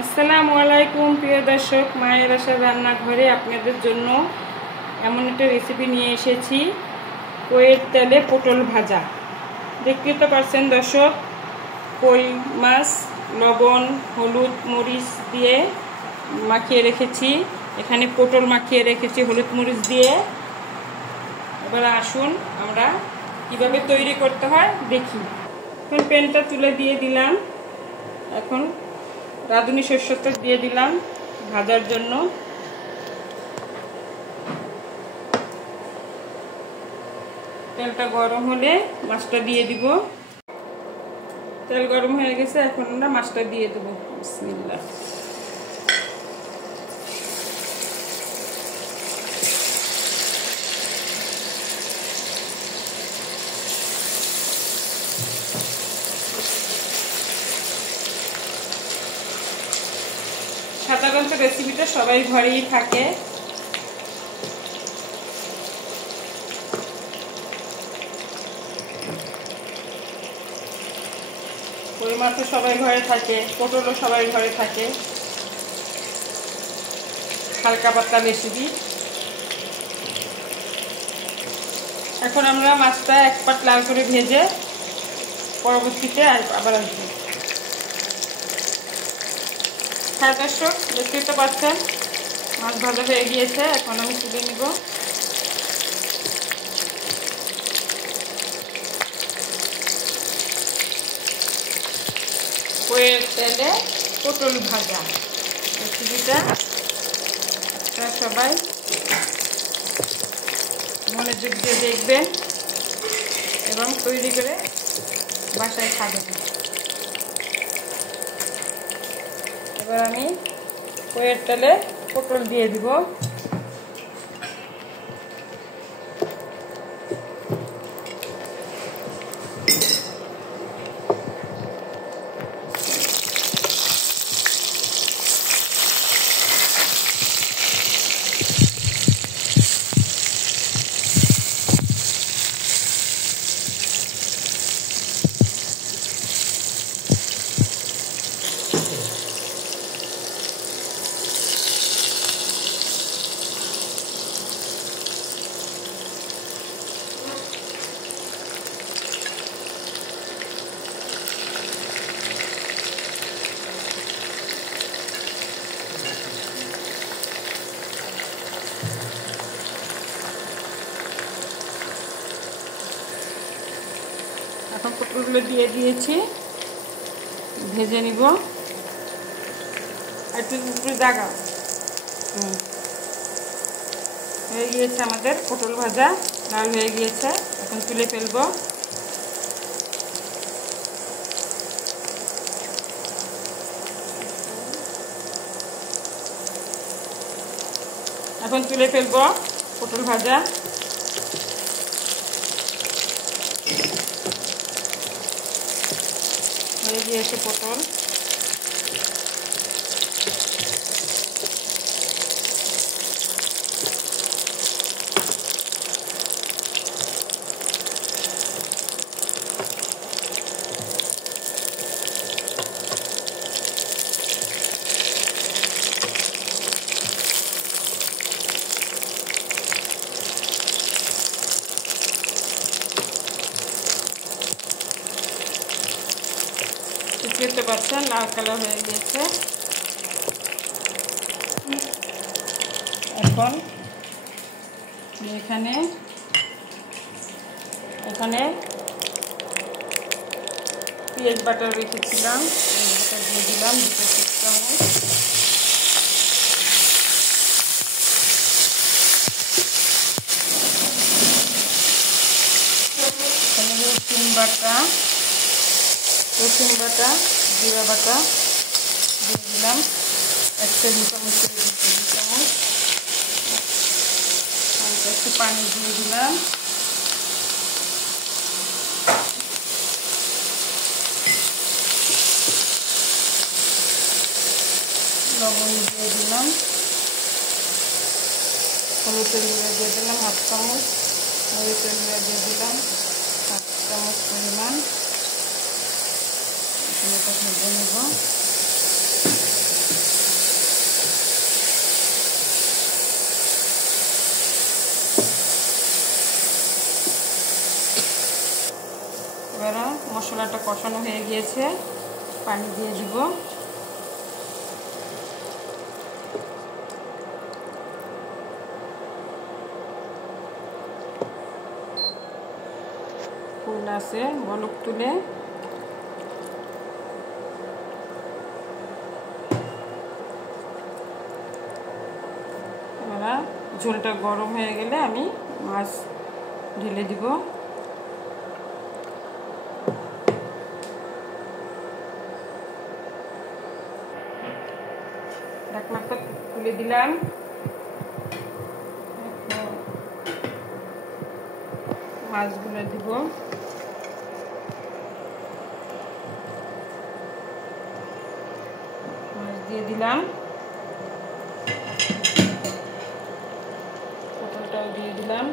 আসসালামু আলাইকুম প্রিয় দর্শক, মায়ের আশার রান্নাঘরে আপনাদের জন্য এমন একটা রেসিপি নিয়ে এসেছি। কইয়ের তেলে পটল ভাজা। দেখতে তো পাচ্ছেন দর্শক, কই মাছ লবণ হলুদ মরিচ দিয়ে মাখিয়ে রেখেছি, এখানে পটল মাখিয়ে রেখেছি হলুদ মরিচ দিয়ে। এবার আসুন আমরা কিভাবে তৈরি করতে হয় দেখি। এখন প্যানটা তুলে দিয়ে দিলাম, এখন রাঁধুনি সরষের তেল দিয়ে দিলাম ভাজার জন্য। তেলটা গরম হলে মাছটা দিয়ে দিব। তেল গরম হয়ে গেছে, এখন আমরা মাছটা দিয়ে দেবো। বিসমিল্লাহ। সাধারণত রেসিপিটা সবাই ঘরেই থাকে। কই মাছও সবাই ঘরে থাকে, পটলও সবাই ঘরে থাকে। হালকা পাতলা রেসিপি। এখন আমরা মাছটা এক পাট লাল করে ভেজে পরবর্তীতে আবার আসবো। হ্যাঁ দর্শক, দেখতে তো পাচ্ছেন মাছ ভাজা হয়ে গিয়েছে, এখন আমি তুলে নিব। কইয়ের তেলে পটল ভাজা রেসিপিটা আপনারা সবাই মনোযোগ দিয়ে দেখবেন এবং তৈরি করে বাসায় খাবেন। এবার আমি কইয়ের তেলে পটল দিয়ে দিব। এখন পটলগুলো দিয়ে দিয়েছি, ভেজে নিব। একটু উপরে দাগাও। হয়ে গিয়েছে আমাদের পটল ভাজা, লাল হয়ে গিয়েছে, এখন তুলে ফেলবো। এখন তুলে ফেলবো পটল ভাজা। হয়ে গিয়েছে পটল। দেখতে পাচ্ছেন লাল কালার হয়ে গিয়েছে। এখন এখানে পেঁয়াজ বাটা রেখেছিলাম, এটা দিয়ে দিলাম 2 চামচ। এখানে রসুন বাটা জিরা বাটা দিয়ে দিলাম 1 টেবিল চামচ করে, 2 টেবিল চামচ। একটু পানি দিয়ে দিলাম। লবণ দিয়ে দিলাম, হলুদের গুঁড়া দিয়ে দিলাম 1/2 চামচ, মরিচের গুঁড়া দিয়ে দিলাম 1/2 চামচ পরিমাণ। এটা ভেজে নেব। মশলাটা কষানো হয়ে গিয়েছে, পানি দিয়ে দিব। ফুল আছে বলক তুলে এবার ঝোলটা গরম হয়ে গেলে আমি মাছ ঢেলে দিব। ঢাকনাটা খুলে দিলাম। মাছগুলো দিব। মাছ দিয়ে দিলাম, পটলটাও দিয়ে দিলাম।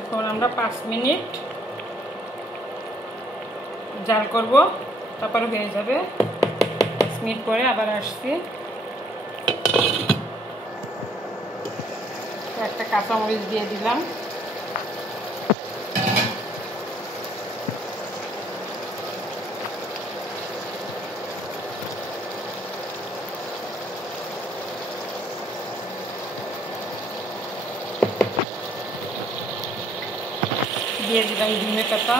এখন আমরা 5 মিনিট জাল করব, তারপরে হয়ে যাবে। 5 মিনিট পরে আবার আসছি। একটা কাঁচামরিচ দিয়ে দিলাম। দিয়ে দিলাম ধনে পাতা।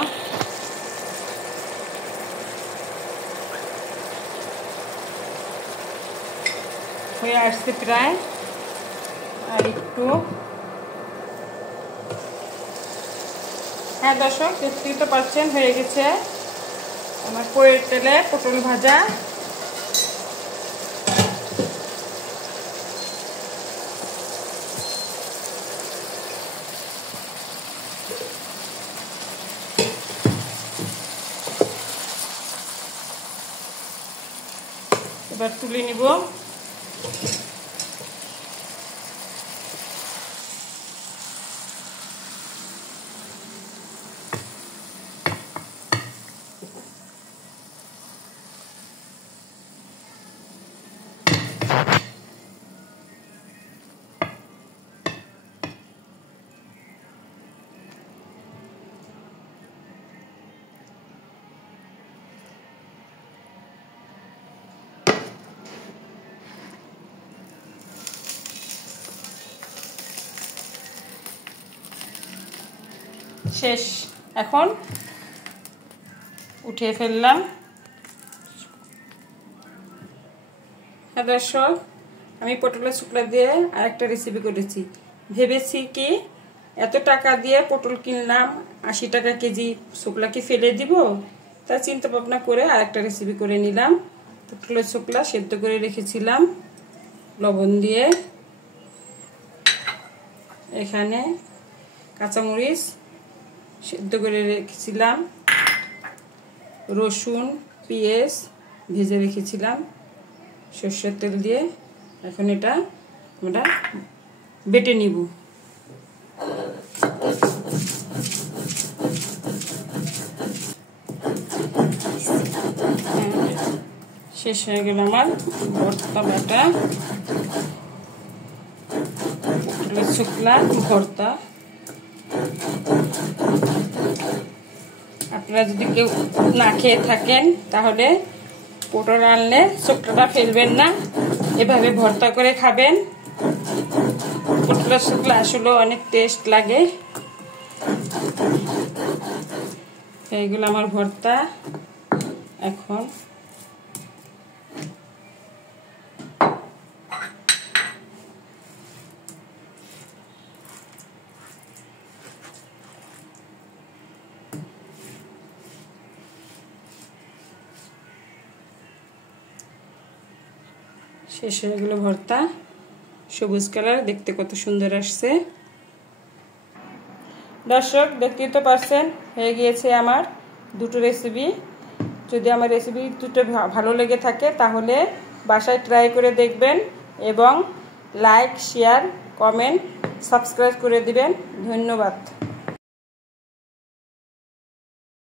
হয়ে আসছে প্রায়, আর একটু। হ্যাঁ দর্শক, দেখতেই তো পাচ্ছেন হয়ে গেছে আমার কইয়ের তেলে পটল ভাজা। এবার তুলে নিব। শেষ, এখন উঠিয়ে ফেললাম। হ্যাঁ দর্শক, আমি পটলের শুকলা দিয়ে আরেকটা রেসিপি করেছি। ভেবেছি কি এত টাকা দিয়ে পটল কিনলাম, 80 টাকা কেজি, শুকলা কি ফেলে দিব? তা চিন্তা ভাবনা করে আরেকটা রেসিপি করে নিলাম। পটলের শুকলা সেদ্ধ করে রেখেছিলাম লবণ দিয়ে। এখানে কাঁচামরিচ সেদ্ধ করে রেখেছিলাম, রসুন পেঁয়াজ ভেজে রেখেছিলাম সরষের তেল দিয়ে। এখন এটা আমরা বেটে নিব। শেষ হয়ে গেল আমার ভর্তা বাটা, শুকলা ভর্তা। আপনারা যদি কেউ না খেয়ে থাকেন তাহলে পটল আনলে শুকলাটা ফেলবেন না, এভাবে ভর্তা করে খাবেন। পটলের শুকলা আসলে অনেক টেস্ট লাগে। এইগুলো আমার ভর্তা। এখন শেষ হয়ে গেল ভর্তা। সবুজ কালার, দেখতে কত সুন্দর আসছে। দর্শক দেখতেই তো পারছেন হয়ে গিয়েছে আমার দুটো রেসিপি। যদি আমার রেসিপি দুটো ভালো লেগে থাকে তাহলে বাসায় ট্রাই করে দেখবেন এবং লাইক, শেয়ার, কমেন্ট, সাবস্ক্রাইব করে দিবেন। ধন্যবাদ।